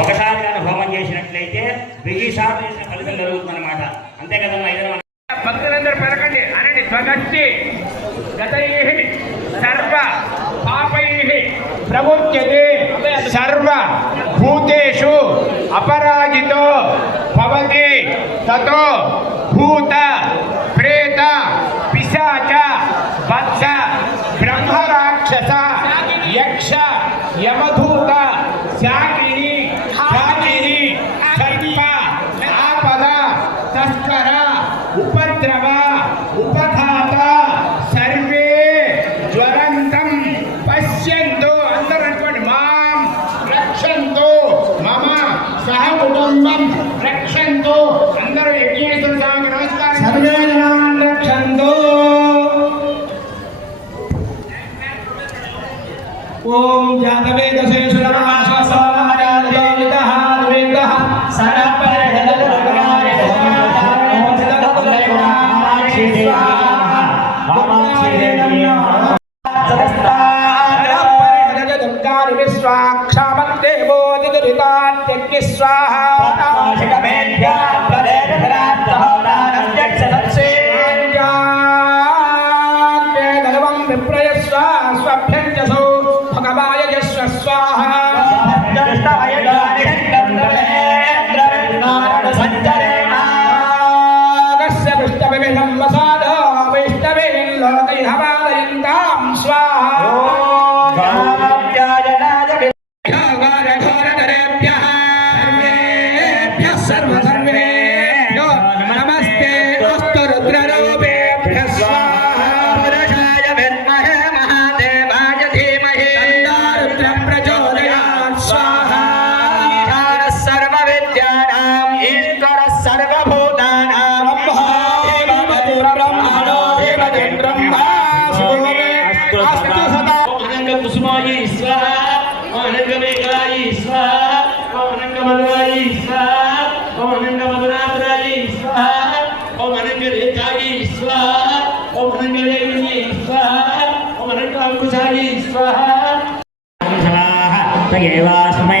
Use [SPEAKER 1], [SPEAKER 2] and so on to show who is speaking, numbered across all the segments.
[SPEAKER 1] ఒకసారి కానీ హోమం చేసినట్లయితే వెయ్యి సార్లు చేసిన ఫలితం జరుగుతుందన్నమాట. అంతే కదమ్మా
[SPEAKER 2] భక్తులందరూ పెరగండి అనండి స్వగస్తి. గతై సర్వ పాపై ప్రముచ్యతే ఉపద్రవ ఉపఘాత సర్వే జ్వరంతం. పశ్యంతు అందరూ అనుకోండి మాం రక్షంతు మమ సహ కుటుంబం రక్షంతు అందరూ యజ్ఞేశ్వర స్వామికి నమస్కారం. స్వాభ్యంజసో భగవాయ జస్వ స్వాహ
[SPEAKER 1] అనంగ మధురాయి స్వాహ ఓం అనంగ మధురాపురాయి స్వాహ ఓం అనంగ రేఖాయి స్వాహ ఓం అనంగ రేణుయి స్వాహ ఓం అనంగ అంకుశాయి స్వాహ స్వాహ తయేవాస్మై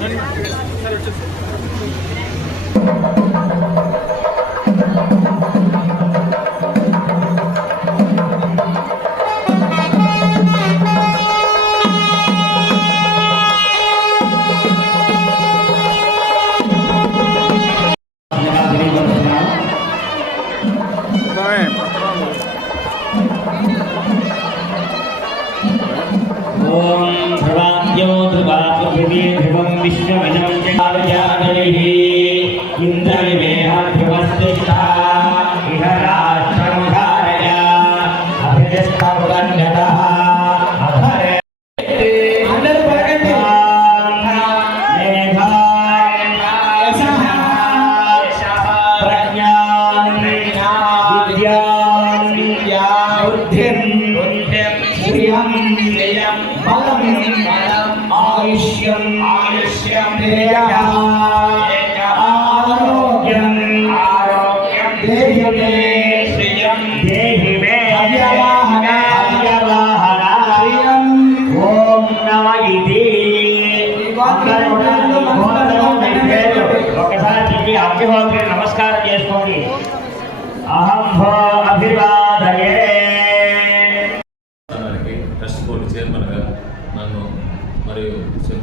[SPEAKER 1] సార్ వచ్చేసి
[SPEAKER 3] বিশ্ব মেজাজ
[SPEAKER 2] ఆయుష్యం ఆయుష్యం
[SPEAKER 3] ఆరోగ్యం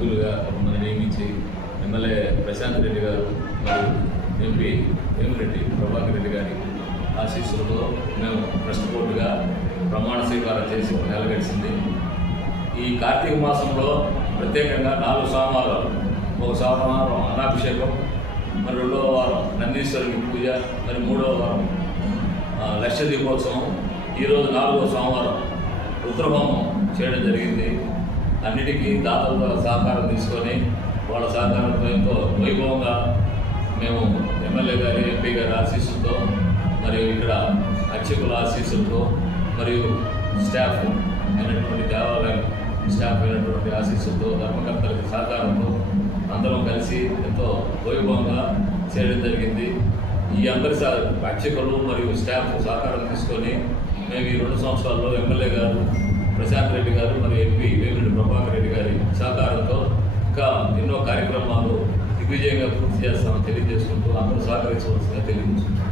[SPEAKER 4] సభ్యులుగా మమ్మల్ని నియమించి ఎమ్మెల్యే ప్రశాంత్ రెడ్డి గారు మరియు ఎంపీ వేమిరెడ్డి ప్రభాకర్ రెడ్డి గారి ఆశీస్సులతో మేము ట్రస్ట్ బోర్డుగా ప్రమాణ స్వీకారం చేసి నెల గడిచింది. ఈ కార్తీక మాసంలో ప్రత్యేకంగా నాలుగు సోమవారాలు ఒక సోమవారం అన్నాభిషేకం మరి రెండవ వారం నందీశ్వరుని పూజ మరి మూడవ వారం లక్ష దీపోత్సవం ఈరోజు నాలుగవ సోమవారం రుద్రహోమం చేయడం జరిగింది. అన్నిటికీ దాతల సహకారం తీసుకొని వాళ్ళ సహకారంతో ఎంతో వైభవంగా మేము ఎమ్మెల్యే గారి ఎంపీ గారి ఆశీస్సులతో మరియు ఇక్కడ అర్చకుల ఆశీస్సులతో మరియు స్టాఫ్ అయినటువంటి దేవాలయం స్టాఫ్ అయినటువంటి ఆశీస్సులతో ధర్మకర్తలకి సహకారంతో అందరం కలిసి ఎంతో వైభవంగా చేయడం జరిగింది. ఈ అందరి అర్చకులు మరియు స్టాఫ్ సహకారం తీసుకొని మేము ఈ రెండు సంవత్సరాల్లో ఎమ్మెల్యే గారు ప్రశాంత్ రెడ్డి గారు మరియు ఎంపీ వేమిరెడ్డి ప్రభాకర్ రెడ్డి గారి సహకారంతో ఇంకా ఎన్నో కార్యక్రమాలు దిగ్విజయంగా పూర్తి చేస్తామని తెలియజేసుకుంటూ అందరూ సహకరించవలసిందిగా తెలియజేసుకుంటాం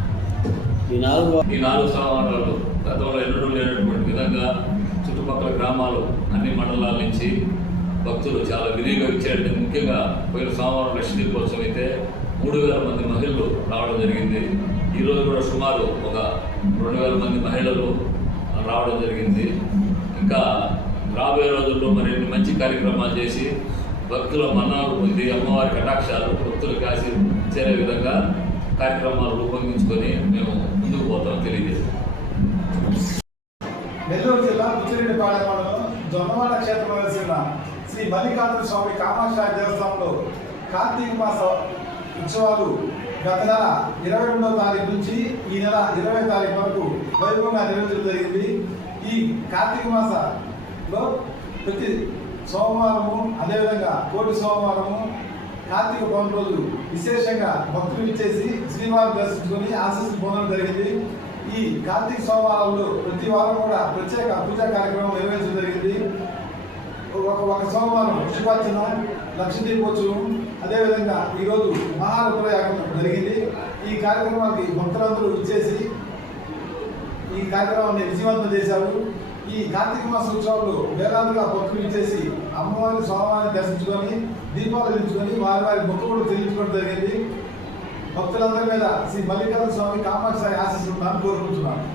[SPEAKER 4] ఈ నాలుగు సంవత్సరాలు గతంలో ఎన్నడూ లేనటువంటి విధంగా చుట్టుపక్కల గ్రామాలు అన్ని మండలాల నుంచి భక్తులు చాలా విరివిగా ఇచ్చేటట్టు ముఖ్యంగా పోయిన సోమవారం లక్ష్మీ దీపోత్సవం అయితే మూడు వేల మంది మహిళలు రావడం జరిగింది. ఈరోజు కూడా సుమారు ఒక రెండు వేల మంది మహిళలు రావడం జరిగింది. ఇంకా రాబోయే రోజుల్లో మరిన్ని మంచి కార్యక్రమాలు చేసి భక్తుల మన్నాలు పొంది అమ్మవారి కటాక్షాలు భక్తులు కాసి చేరే విధంగా కార్యక్రమాలు రూపొందించుకొని మేము ముందుకు పోతాం తెలియజేస్తాం
[SPEAKER 5] నెల్లూరు జిల్లా బుచ్చిరెడ్డిపాళెం మండలం జొన్నవాడ క్షేత్రం వెలిసిన శ్రీ మల్లికార్జున స్వామి కామాక్ష దేవస్థానంలో కార్తీక మాస ఉత్సవాలు గత నెల ఇరవై రెండవ తారీఖు నుంచి ఈ నెల ఇరవై తారీఖు వరకు వైభవంగా నిర్వహించడం జరిగింది. ఈ కార్తీక మాసలో ప్రతి సోమవారము అదేవిధంగా కోటి సోమవారము కార్తీక పౌర్ణమి రోజు విశేషంగా భక్తులు ఇచ్చేసి శ్రీవారి దర్శించుకొని ఆశీస్సులు పొందడం జరిగింది. ఈ కార్తీక సోమవారంలో ప్రతి వారం కూడా ప్రత్యేక పూజా కార్యక్రమం నిర్వహించడం జరిగింది. ఒక ఒక సోమవారం పుష్పార్చన లక్షదీపోత్సవం అదేవిధంగా ఈరోజు మహారుద్రయాగం జరిగింది. ఈ కార్యక్రమానికి భక్తులందరూ ఇచ్చేసి ఈ కార్యక్రమాన్ని విజయవంతం చేశారు. ఈ కార్తీక మాస ఉత్సవాలు వేలాదిగా భక్తులు ఇచ్చేసి అమ్మవారి స్వామివారిని దర్శించుకొని దీపాలు వెలిగించుకొని వారి వారి మొక్కుబడులు చెల్లించుకోవడం జరిగింది. భక్తులందరి మీద శ్రీ మల్లికార్జున స్వామి కామాక్షి ఆశిస్తున్నాను కోరుకుంటున్నాను.